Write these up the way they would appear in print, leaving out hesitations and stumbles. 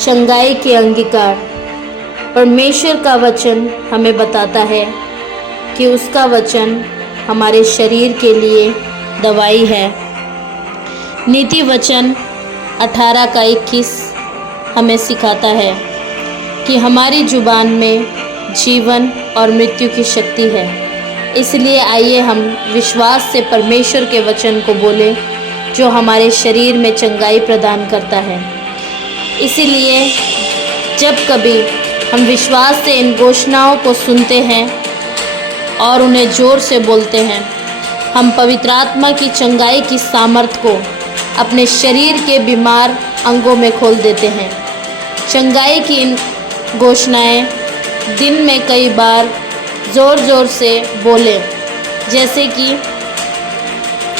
चंगाई के अंगीकार। परमेश्वर का वचन हमें बताता है कि उसका वचन हमारे शरीर के लिए दवाई है। नीति वचन 18:21 हमें सिखाता है कि हमारी जुबान में जीवन और मृत्यु की शक्ति है। इसलिए आइए हम विश्वास से परमेश्वर के वचन को बोलें जो हमारे शरीर में चंगाई प्रदान करता है। इसीलिए जब कभी हम विश्वास से इन घोषणाओं को सुनते हैं और उन्हें ज़ोर से बोलते हैं, हम पवित्र आत्मा की चंगाई की सामर्थ को अपने शरीर के बीमार अंगों में खोल देते हैं। चंगाई की इन घोषणाएं दिन में कई बार ज़ोर ज़ोर से बोलें, जैसे कि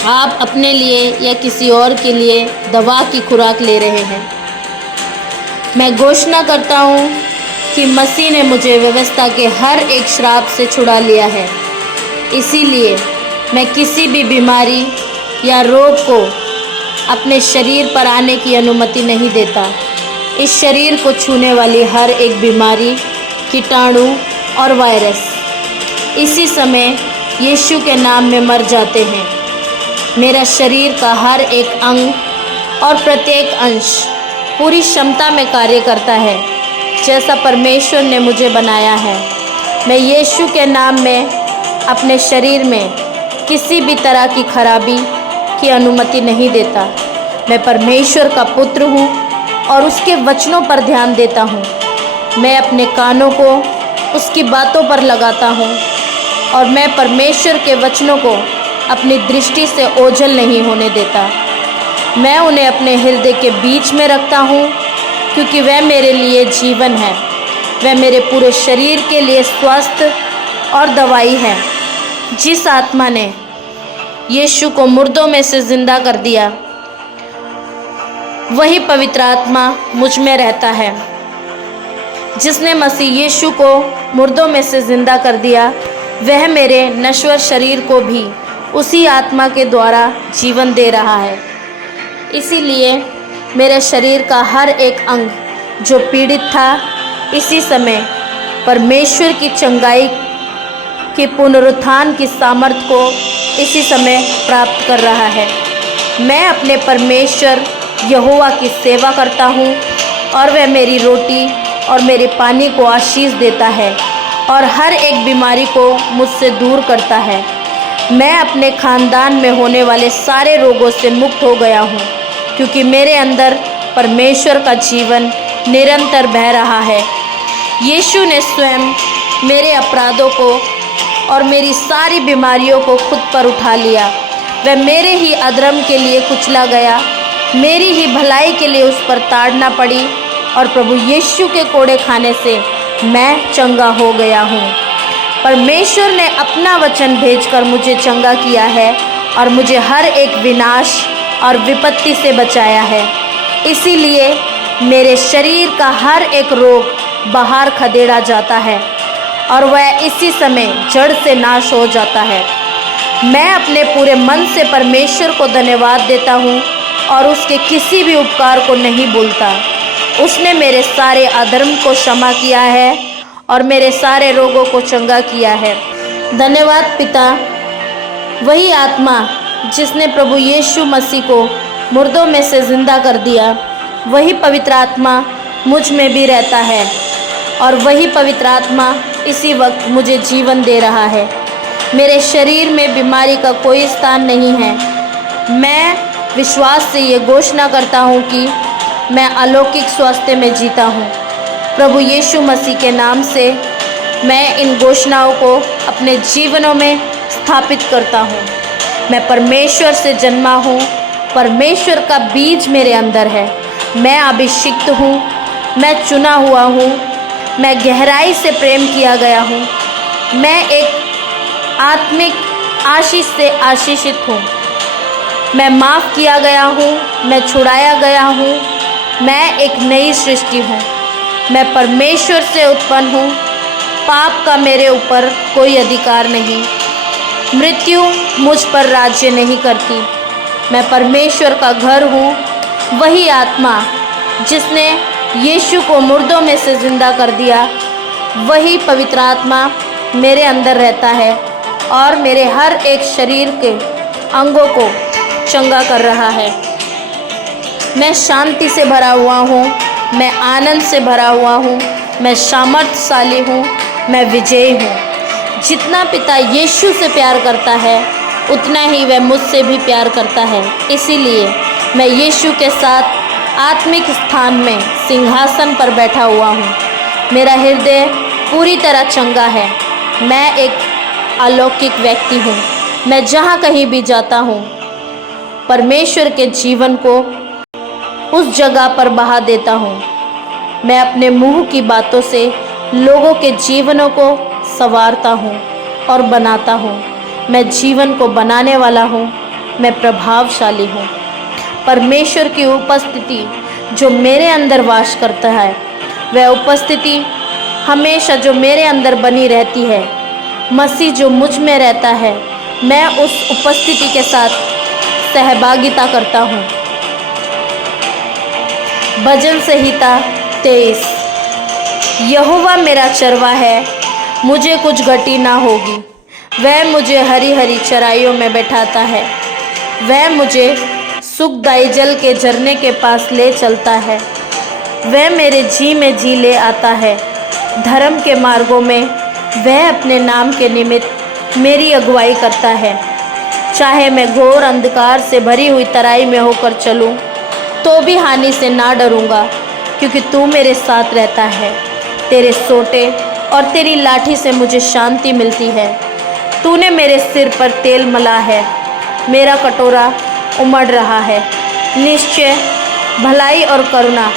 आप अपने लिए या किसी और के लिए दवा की खुराक ले रहे हैं। मैं घोषणा करता हूँ कि मसीह ने मुझे व्यवस्था के हर एक श्राप से छुड़ा लिया है। इसीलिए मैं किसी भी बीमारी या रोग को अपने शरीर पर आने की अनुमति नहीं देता। इस शरीर को छूने वाली हर एक बीमारी, कीटाणु और वायरस इसी समय यीशु के नाम में मर जाते हैं। मेरा शरीर का हर एक अंग और प्रत्येक अंश पूरी क्षमता में कार्य करता है जैसा परमेश्वर ने मुझे बनाया है। मैं यीशु के नाम में अपने शरीर में किसी भी तरह की खराबी की अनुमति नहीं देता। मैं परमेश्वर का पुत्र हूँ और उसके वचनों पर ध्यान देता हूँ। मैं अपने कानों को उसकी बातों पर लगाता हूँ और मैं परमेश्वर के वचनों को अपनी दृष्टि से ओझल नहीं होने देता। मैं उन्हें अपने हृदय के बीच में रखता हूँ क्योंकि वह मेरे लिए जीवन है। वह मेरे पूरे शरीर के लिए स्वास्थ्य और दवाई है। जिस आत्मा ने यीशु को मुर्दों में से जिंदा कर दिया, वही पवित्र आत्मा मुझ में रहता है। जिसने मसीह यीशु को मुर्दों में से जिंदा कर दिया, वह मेरे नश्वर शरीर को भी उसी आत्मा के द्वारा जीवन दे रहा है। इसीलिए मेरे शरीर का हर एक अंग जो पीड़ित था, इसी समय परमेश्वर की चंगाई की पुनरुत्थान की सामर्थ को इसी समय प्राप्त कर रहा है। मैं अपने परमेश्वर यहोवा की सेवा करता हूँ और वह मेरी रोटी और मेरे पानी को आशीष देता है और हर एक बीमारी को मुझसे दूर करता है। मैं अपने खानदान में होने वाले सारे रोगों से मुक्त हो गया हूँ क्योंकि मेरे अंदर परमेश्वर का जीवन निरंतर बह रहा है। यीशु ने स्वयं मेरे अपराधों को और मेरी सारी बीमारियों को खुद पर उठा लिया। वह मेरे ही अधर्म के लिए कुचला गया, मेरी ही भलाई के लिए उस पर ताड़ना पड़ी और प्रभु यीशु के कोड़े खाने से मैं चंगा हो गया हूँ। परमेश्वर ने अपना वचन भेजकर मुझे चंगा किया है और मुझे हर एक विनाश और विपत्ति से बचाया है। इसीलिए मेरे शरीर का हर एक रोग बाहर खदेड़ा जाता है और वह इसी समय जड़ से नाश हो जाता है। मैं अपने पूरे मन से परमेश्वर को धन्यवाद देता हूँ और उसके किसी भी उपकार को नहीं भूलता। उसने मेरे सारे अधर्म को क्षमा किया है और मेरे सारे रोगों को चंगा किया है। धन्यवाद पिता। वही आत्मा जिसने प्रभु यीशु मसीह को मुर्दों में से जिंदा कर दिया, वही पवित्र आत्मा मुझ में भी रहता है और वही पवित्र आत्मा इसी वक्त मुझे जीवन दे रहा है। मेरे शरीर में बीमारी का कोई स्थान नहीं है। मैं विश्वास से ये घोषणा करता हूँ कि मैं अलौकिक स्वास्थ्य में जीता हूँ। प्रभु यीशु मसीह के नाम से मैं इन घोषणाओं को अपने जीवनों में स्थापित करता हूँ। मैं परमेश्वर से जन्मा हूँ, परमेश्वर का बीज मेरे अंदर है। मैं अभिषिक्त हूँ, मैं चुना हुआ हूँ, मैं गहराई से प्रेम किया गया हूँ। मैं एक आत्मिक आशीष से आशीषित हूँ। मैं माफ़ किया गया हूँ, मैं छुड़ाया गया हूँ। मैं एक नई सृष्टि हूँ। मैं परमेश्वर से उत्पन्न हूँ। पाप का मेरे ऊपर कोई अधिकार नहीं। मृत्यु मुझ पर राज्य नहीं करती। मैं परमेश्वर का घर हूँ। वही आत्मा जिसने यीशु को मुर्दों में से जिंदा कर दिया, वही पवित्र आत्मा मेरे अंदर रहता है और मेरे हर एक शरीर के अंगों को चंगा कर रहा है। मैं शांति से भरा हुआ हूँ, मैं आनंद से भरा हुआ हूँ, मैं सामर्थ्यशाली हूँ, मैं विजयी हूँ। जितना पिता यीशु से प्यार करता है उतना ही वह मुझसे भी प्यार करता है। इसीलिए मैं यीशु के साथ आत्मिक स्थान में सिंहासन पर बैठा हुआ हूँ। मेरा हृदय पूरी तरह चंगा है। मैं एक अलौकिक व्यक्ति हूँ। मैं जहाँ कहीं भी जाता हूँ परमेश्वर के जीवन को उस जगह पर बहा देता हूँ। मैं अपने मुंह की बातों से लोगों के जीवनों को संवारता हूँ और बनाता हूँ। मैं जीवन को बनाने वाला हूँ। मैं प्रभावशाली हूँ। परमेश्वर की उपस्थिति जो मेरे अंदर वास करता है, वह उपस्थिति हमेशा जो मेरे अंदर बनी रहती है। मसीह जो मुझ में रहता है, मैं उस उपस्थिति के साथ सहभागिता करता हूँ। भजन संहिता 23। यहोवा मेरा चरवा है, मुझे कुछ घटी ना होगी। वह मुझे हरी हरी चराइयों में बैठाता है। वह मुझे सुखदायी जल के झरने के पास ले चलता है। वह मेरे जी में जी ले आता है। धर्म के मार्गों में वह अपने नाम के निमित्त मेरी अगुवाई करता है। चाहे मैं घोर अंधकार से भरी हुई तराई में होकर चलूं, तो भी हानि से ना डरूंगा, क्योंकि तू मेरे साथ रहता है। तेरे सोटे और तेरी लाठी से मुझे शांति मिलती है। तूने मेरे सिर पर तेल मला है। मेरा कटोरा उमड़ रहा है। निश्चय भलाई और करुणा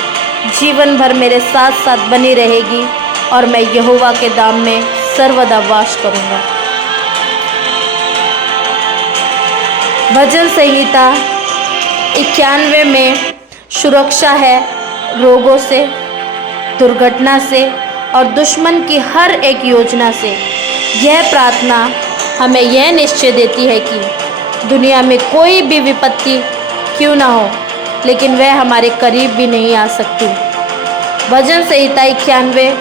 जीवन भर मेरे साथ साथ बनी रहेगी और मैं यहोवा के धाम में सर्वदा वास करूँगा। भजन संहिता 91 में सुरक्षा है रोगों से, दुर्घटना से और दुश्मन की हर एक योजना से। यह प्रार्थना हमें यह निश्चय देती है कि दुनिया में कोई भी विपत्ति क्यों ना हो, लेकिन वह हमारे करीब भी नहीं आ सकती। भजन संहिता 91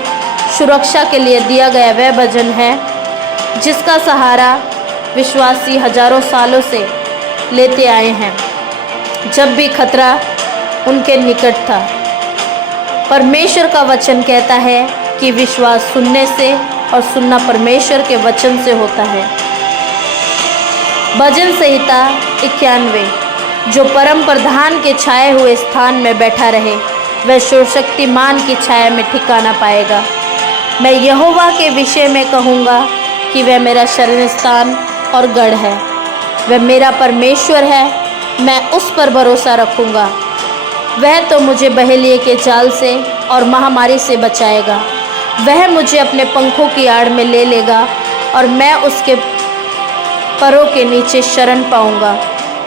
सुरक्षा के लिए दिया गया वह भजन है जिसका सहारा विश्वासी हजारों सालों से लेते आए हैं, जब भी खतरा उनके निकट था। परमेश्वर का वचन कहता है कि विश्वास सुनने से और सुनना परमेश्वर के वचन से होता है। भजन संहिता 91। जो परम प्रधान के छाए हुए स्थान में बैठा रहे, वह सर्वशक्तिमान की छाया में ठिकाना पाएगा। मैं यहोवा के विषय में कहूँगा कि वह मेरा शरण स्थान और गढ़ है। वह मेरा परमेश्वर है, मैं उस पर भरोसा रखूँगा। वह तो मुझे बहेलिए के जाल से और महामारी से बचाएगा। वह मुझे अपने पंखों की आड़ में ले लेगा और मैं उसके परों के नीचे शरण पाऊंगा।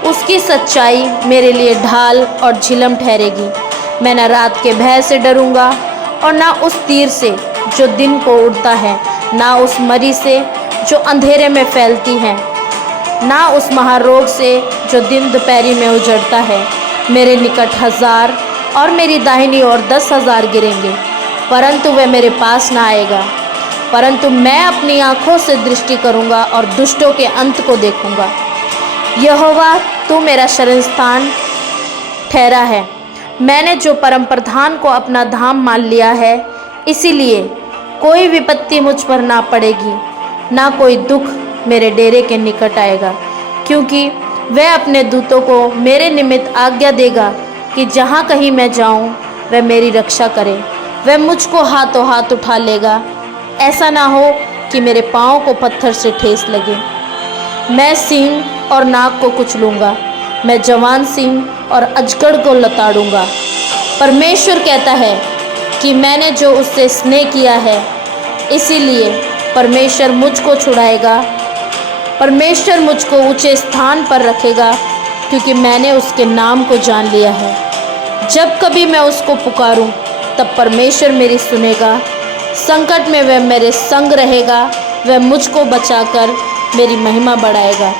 उसकी सच्चाई मेरे लिए ढाल और झिलम ठहरेगी। मैं न रात के भय से डरूंगा और ना उस तीर से जो दिन को उड़ता है, ना उस मरी से जो अंधेरे में फैलती है, ना उस महारोग से जो दिन दोपहरी में उजड़ता है। मेरे निकट 1000 और मेरी दाहिनी ओर 10,000 गिरेंगे, परंतु वह मेरे पास ना आएगा। परंतु मैं अपनी आँखों से दृष्टि करूँगा और दुष्टों के अंत को देखूँगा। यहोवा, तू मेरा शरण स्थान ठहरा है। मैंने जो परम प्रधान को अपना धाम मान लिया है, इसीलिए कोई विपत्ति मुझ पर ना पड़ेगी, ना कोई दुख मेरे डेरे के निकट आएगा, क्योंकि वह अपने दूतों को मेरे निमित्त आज्ञा देगा कि जहाँ कहीं मैं जाऊँ वह मेरी रक्षा करे। वह मुझको हाथों हाथ उठा लेगा, ऐसा ना हो कि मेरे पाँव को पत्थर से ठेस लगे। मैं सिंह और नाग को कुचलूँगा, मैं जवान सिंह और अजगर को लताड़ूंगा। परमेश्वर कहता है कि मैंने जो उससे स्नेह किया है, इसीलिए परमेश्वर मुझको छुड़ाएगा। परमेश्वर मुझको ऊंचे स्थान पर रखेगा, क्योंकि मैंने उसके नाम को जान लिया है। जब कभी मैं उसको पुकारूं, तब परमेश्वर मेरी सुनेगा। संकट में वह मेरे संग रहेगा, वह मुझको बचाकर मेरी महिमा बढ़ाएगा।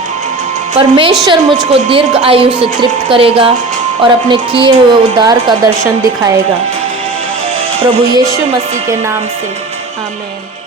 परमेश्वर मुझको दीर्घ आयु से तृप्त करेगा और अपने किए हुए उद्धार का दर्शन दिखाएगा। प्रभु यीशु मसीह के नाम से, आमीन।